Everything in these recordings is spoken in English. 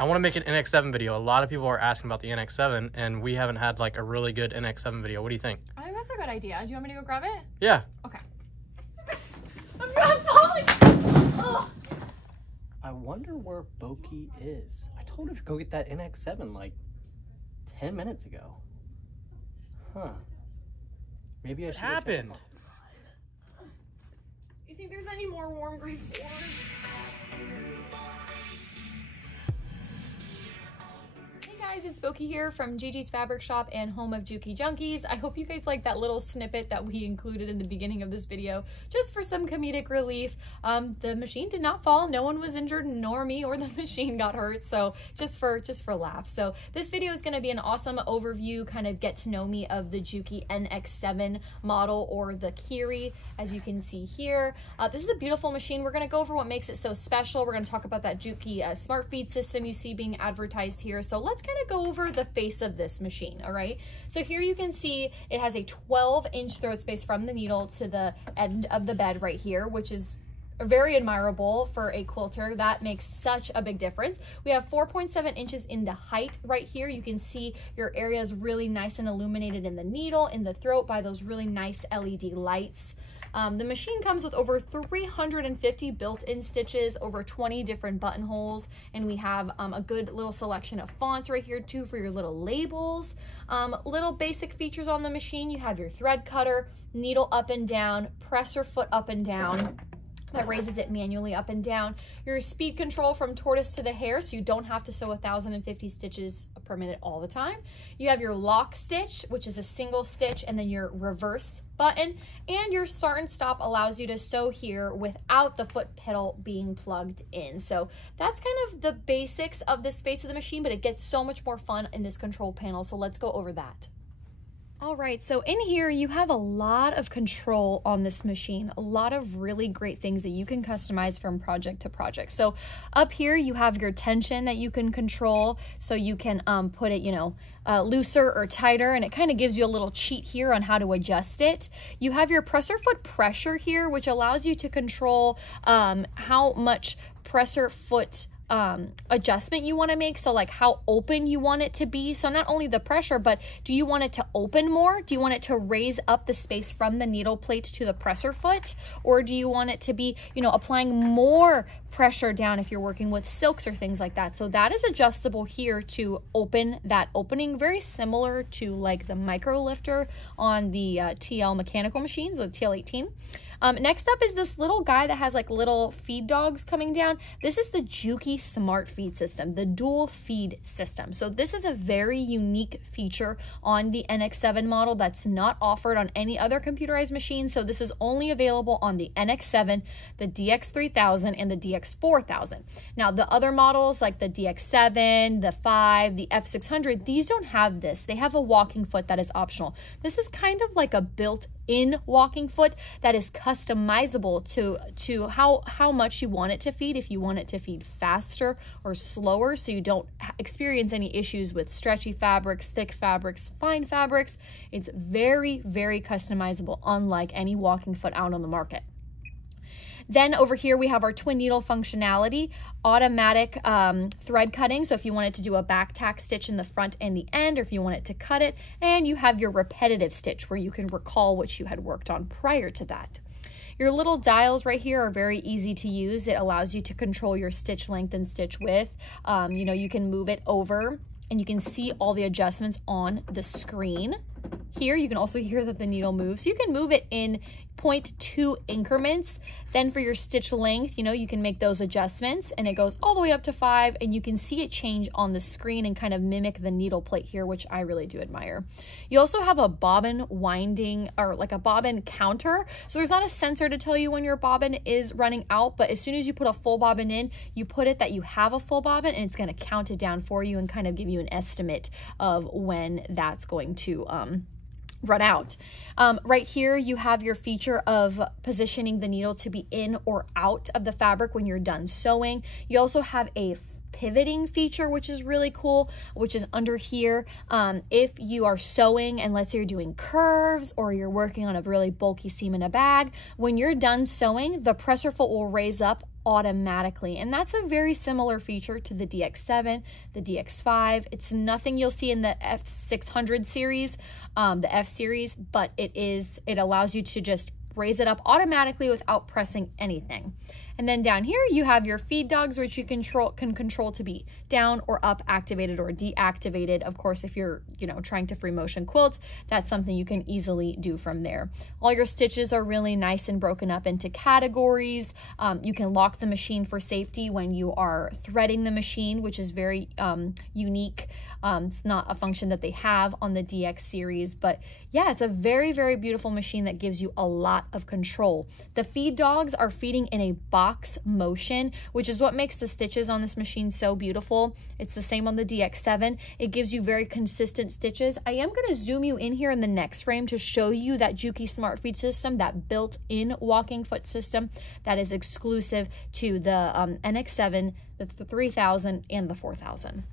I want to make an NX7 video. A lot of people are asking about the NX7, and we haven't had like a really good NX7 video. What do you think? I think that's a good idea. Do you want me to go grab it? Yeah. Okay. I'm falling. Oh. I wonder where Boki is. I told her to go get that NX7 like 10 minutes ago. Huh. Maybe I should. What happened? You think there's any more warm grade 4s? Hey guys, it's Boki here from Gigi's Fabric Shop and home of Juki Junkies. I hope you guys like that little snippet that we included in the beginning of this video, just for some comedic relief. The machine did not fall, no one was injured, nor me or the machine got hurt, so just for laughs. So this video is going to be an awesome overview, kind of get to know me of the Juki NX7 model, or the Kieri, as you can see here. This is a beautiful machine. We're going to go over what makes it so special. We're going to talk about that Juki smart feed system you see being advertised here. So let's kind of go over the face of this machine. All right, so here you can see it has a 12-inch throat space from the needle to the end of the bed right here, which is very admirable for a quilter. That makes such a big difference. We have 4.7 inches in the height right here. You can see your area is really nice and illuminated in the needle, in the throat, by those really nice LED lights. The machine comes with over 350 built-in stitches, over 20 different buttonholes, and we have a good little selection of fonts right here too for your little labels. Little basic features on the machine: you have your thread cutter, needle up and down, presser foot up and down, that raises it manually up and down. Your speed control from tortoise to the hare, so you don't have to sew 1,050 stitches per minute all the time. You have your lock stitch, which is a single stitch, and then your reverse button, and your start and stop allows you to sew here without the foot pedal being plugged in. So that's kind of the basics of the space of the machine, but it gets so much more fun in this control panel, so let's go over that. All right, so in here you have a lot of control on this machine, a lot of really great things that you can customize from project to project. So up here you have your tension that you can control, so you can put it, looser or tighter, and it kind of gives you a little cheat here on how to adjust it. You have your presser foot pressure here, which allows you to control how much presser foot adjustment you want to make, so like how open you want it to be. So not only the pressure, but do you want it to open more? Do you want it to raise up the space from the needle plate to the presser foot? Or do you want it to be, applying more pressure down if you're working with silks or things like that? So that is adjustable here to open that opening, very similar to like the micro lifter on the TL mechanical machines, the TL18. Next up is this little guy that has like little feed dogs coming down. This is the Juki Smart Feed System, the dual feed system. So this is a very unique feature on the NX7 model that's not offered on any other computerized machine. So this is only available on the NX7, the DX3000, and the DX4000. Now the other models like the DX7, the 5, the F600, these don't have this. They have a walking foot that is optional. This is kind of like a built-in walking foot that is customizable to how much you want it to feed, if you want it to feed faster or slower, so you don't experience any issues with stretchy fabrics, thick fabrics, fine fabrics. It's very, very customizable, unlike any walking foot out on the market. Then over here we have our twin needle functionality, automatic thread cutting, so if you wanted to do a back tack stitch in the front and the end, or if you want it to cut it, and you have your repetitive stitch where you can recall what you had worked on prior to that. Your little dials right here are very easy to use. It allows you to control your stitch length and stitch width. You can move it over and you can see all the adjustments on the screen. Here you can also hear that the needle moves. So you can move it in 0.2 increments. Then for your stitch length, you can make those adjustments, and it goes all the way up to 5, and you can see it change on the screen and kind of mimic the needle plate here, which I really do admire. You also have a bobbin winding, or like a bobbin counter. So there's not a sensor to tell you when your bobbin is running out, but as soon as you put a full bobbin in, you put it that you have a full bobbin, and it's going to count it down for you and kind of give you an estimate of when that's going to run out. Right here you have your feature of positioning the needle to be in or out of the fabric when you're done sewing. You also have a pivoting feature, which is really cool, which is under here. If you are sewing and let's say you're doing curves or you're working on a really bulky seam in a bag, when you're done sewing, the presser foot will raise up automatically. And that's a very similar feature to the DX7, the DX5. It's nothing you'll see in the F600 series, the F series, but it allows you to just raise it up automatically without pressing anything. And then down here you have your feed dogs, which you can control to be down or up, activated or deactivated. Of course, if you're, trying to free motion quilt, that's something you can easily do from there. All your stitches are really nice and broken up into categories. You can lock the machine for safety when you are threading the machine, which is very unique. It's not a function that they have on the DX series, but yeah, it's a very, very beautiful machine that gives you a lot of control. The feed dogs are feeding in a box motion, which is what makes the stitches on this machine so beautiful. It's the same on the DX7. It gives you very consistent stitches. I am going to zoom you in here in the next frame to show you that Juki Smart Feed system, that built-in walking foot system that is exclusive to the NX7, the 3000, and the 4000.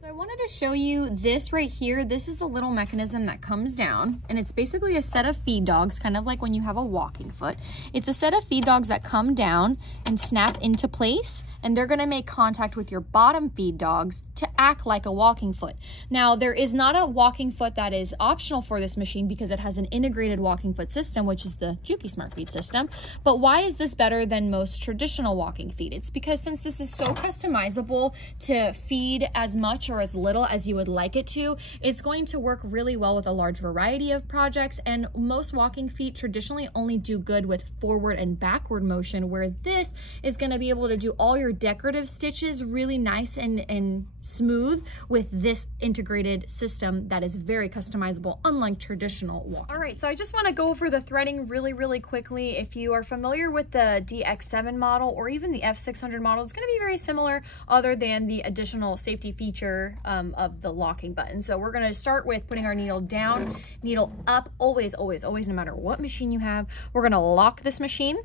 So I wanted to show you this right here. This is the little mechanism that comes down, and it's basically a set of feed dogs, kind of like when you have a walking foot. It's a set of feed dogs that come down and snap into place, and they're gonna make contact with your bottom feed dogs to act like a walking foot. Now, there is not a walking foot that is optional for this machine because it has an integrated walking foot system, which is the Juki Smart Feed system. But why is this better than most traditional walking feet? It's because since this is so customizable to feed as much or as little as you would like it to, it's going to work really well with a large variety of projects. And most walking feet traditionally only do good with forward and backward motion, where this is going to be able to do all your decorative stitches really nice and smooth with this integrated system that is very customizable, unlike traditional walking. All right, so I just want to go over the threading really quickly. If you are familiar with the DX7 model or even the F600 model, it's going to be very similar other than the additional safety feature of the locking button. So we're going to start with putting our needle down, needle up, always, no matter what machine you have. We're going to lock this machine.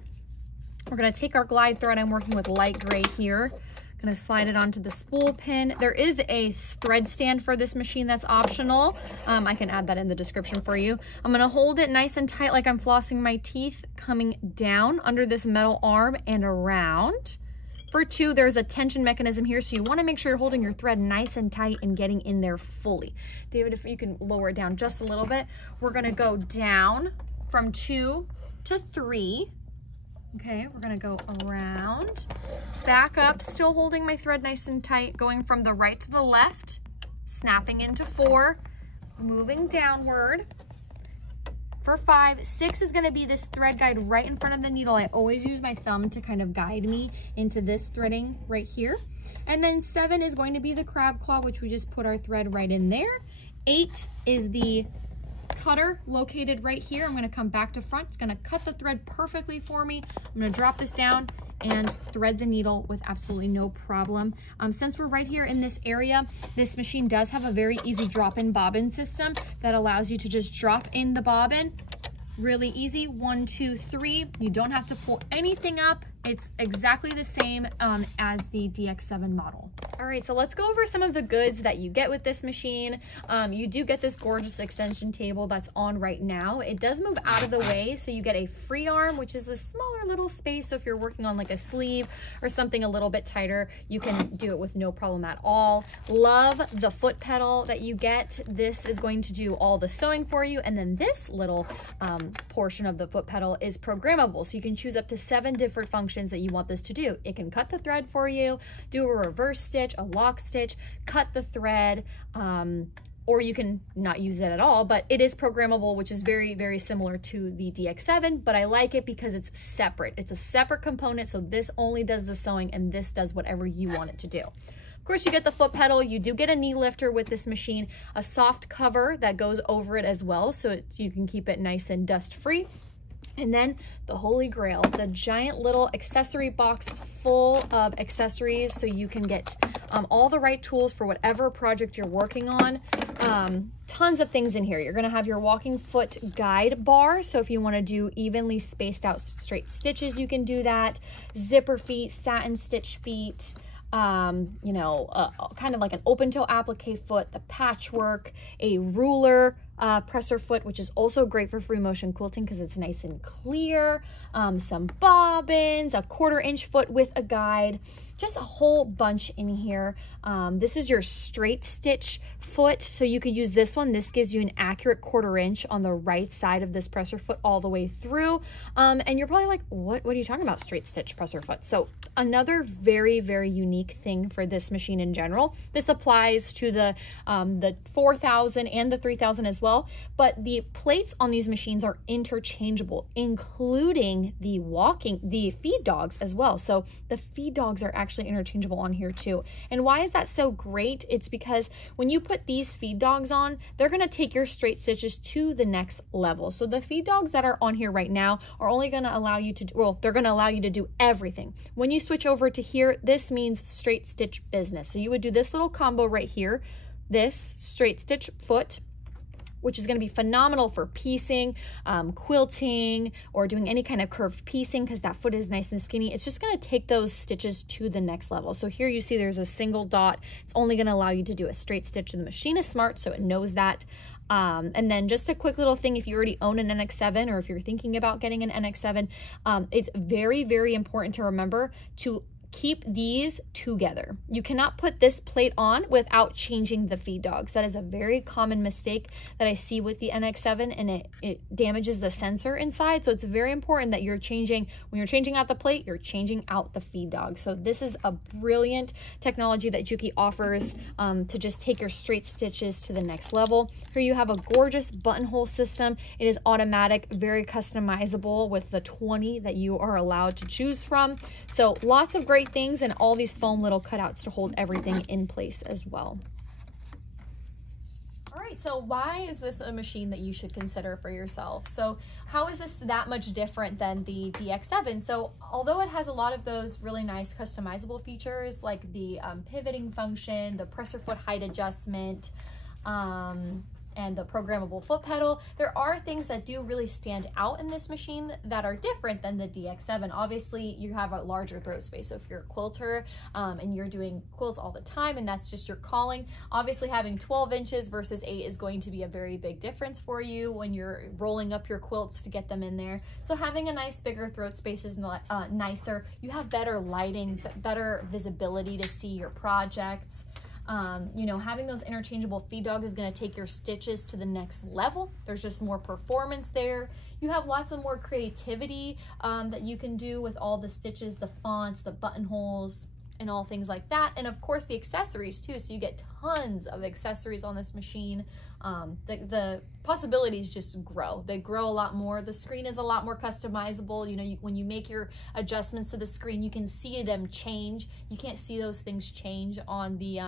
We're going to take our glide thread. I'm working with light gray here. Going to slide it onto the spool pin. There is a thread stand for this machine that's optional. I can add that in the description for you. I'm going to hold it nice and tight like I'm flossing my teeth, coming down under this metal arm and around. For 2, there's a tension mechanism here, so you want to make sure you're holding your thread nice and tight and getting in there fully. David, if you can lower it down just a little bit. We're going to go down from 2 to 3. Okay, we're gonna go around, back up, still holding my thread nice and tight, going from the right to the left, snapping into 4, moving downward. For 5, 6 is gonna be this thread guide right in front of the needle. I always use my thumb to kind of guide me into this threading right here. And then 7 is going to be the crab claw, which we just put our thread right in there. 8 is the cutter located right here. I'm going to come back to front. It's going to cut the thread perfectly for me. I'm going to drop this down and thread the needle with absolutely no problem. Since we're right here in this area, this machine does have a very easy drop-in bobbin system that allows you to just drop in the bobbin. Really easy, 1, 2, 3. You don't have to pull anything up. It's exactly the same as the DX7 model. All right, so let's go over some of the goods that you get with this machine. You do get this gorgeous extension table that's on right now. It does move out of the way, so you get a free arm, which is this smaller little space. So if you're working on like a sleeve or something a little bit tighter, you can do it with no problem at all. Love the foot pedal that you get. This is going to do all the sewing for you. And then this little portion of the foot pedal is programmable. So you can choose up to 7 different functions that you want this to do. It can cut the thread for you, do a reverse stitch, a lock stitch, cut the thread, or you can not use it at all, but it is programmable, which is very similar to the DX7, but I like it because it's separate. It's a separate component, so this only does the sewing and this does whatever you want it to do. Of course, you get the foot pedal. You do get a knee lifter with this machine, a soft cover that goes over it as well, so you can keep it nice and dust-free. And then the holy grail, the giant little accessory box full of accessories so you can get all the right tools for whatever project you're working on. Tons of things in here. You're gonna have your walking foot guide bar. So if you wanna do evenly spaced out straight stitches, you can do that. Zipper feet, satin stitch feet, kind of like an open toe applique foot, the patchwork, a ruler, presser foot, which is also great for free motion quilting because it's nice and clear. Some bobbins, a 1/4 inch foot with a guide, just a whole bunch in here. This is your straight stitch foot, so you could use this one. This gives you an accurate 1/4 inch on the right side of this presser foot all the way through. And you're probably like, what are you talking about, straight stitch presser foot? So another very, very unique thing for this machine in general. This applies to the 4000 and the 3000 as well, but the plates on these machines are interchangeable, including the feed dogs as well. So the feed dogs are actually interchangeable on here too. And why is that so great? It's because when you put these feed dogs on, they're going to take your straight stitches to the next level. So the feed dogs that are on here right now are only going to allow you to, well, they're going to allow you to do everything. When you switch over to here, this means straight stitch business. So you would do this little combo right here, this straight stitch foot, which is going to be phenomenal for piecing, quilting, or doing any kind of curved piecing because that foot is nice and skinny. It's just going to take those stitches to the next level. So here you see there's a single dot. It's only going to allow you to do a straight stitch, and the machine is smart, so it knows that. And then just a quick little thing, if you already own an NX7 or if you're thinking about getting an NX7, it's very, very important to remember to keep these together. You cannot put this plate on without changing the feed dogs. That is a very common mistake that I see with the NX7, and it damages the sensor inside. So it's very important that when you're changing out the plate, you're changing out the feed dogs. So this is a brilliant technology that Juki offers to just take your straight stitches to the next level. Here you have a gorgeous buttonhole system. It is automatic, very customizable with the 20 that you are allowed to choose from. So lots of great things, and all these foam little cutouts to hold everything in place as well. All right, so why is this a machine that you should consider for yourself? So how is this that much different than the DX7? So although it has a lot of those really nice customizable features like the pivoting function, the presser foot height adjustment, and the programmable foot pedal, there are things that do really stand out in this machine that are different than the DX7. Obviously, you have a larger throat space. So if you're a quilter and you're doing quilts all the time and that's just your calling, obviously having 12 inches versus 8 is going to be a very big difference for you when you're rolling up your quilts to get them in there. So having a nice bigger throat space is nicer. You have better lighting, better visibility to see your projects. You know, having those interchangeable feed dogs is going to take your stitches to the next level. There's just more performance there. You have lots of more creativity that you can do with all the stitches, the fonts, the buttonholes, and all things like that. And of course the accessories too. So you get tons of accessories on this machine. The possibilities just grow. They grow a lot more. The screen is a lot more customizable. You know, when you make your adjustments to the screen, you can see them change. You can't see those things change on the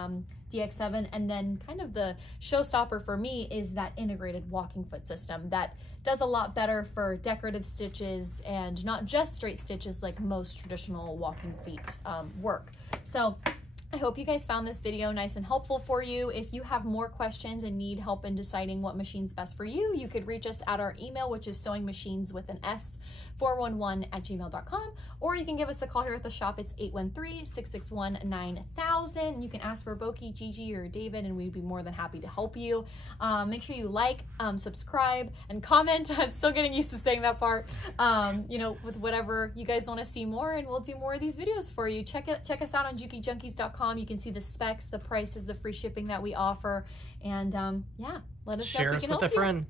DX7. And then kind of the showstopper for me is that integrated walking foot system that does a lot better for decorative stitches and not just straight stitches like most traditional walking feet work. So I hope you guys found this video nice and helpful for you. If you have more questions and need help in deciding what machine's best for you, you could reach us at our email, which is sewingmachines411@gmail.com, or you can give us a call here at the shop. It's 813-661-9000. You can ask for Boki, Gigi, or David, and we'd be more than happy to help you. Make sure you like, subscribe, and comment. I'm still getting used to saying that part. You know, with whatever you guys want to see more, and we'll do more of these videos for you. Check us out on JukiJunkies.com. You can see the specs, the prices, the free shipping that we offer, and yeah, let us know if we can help you. Share us with a friend.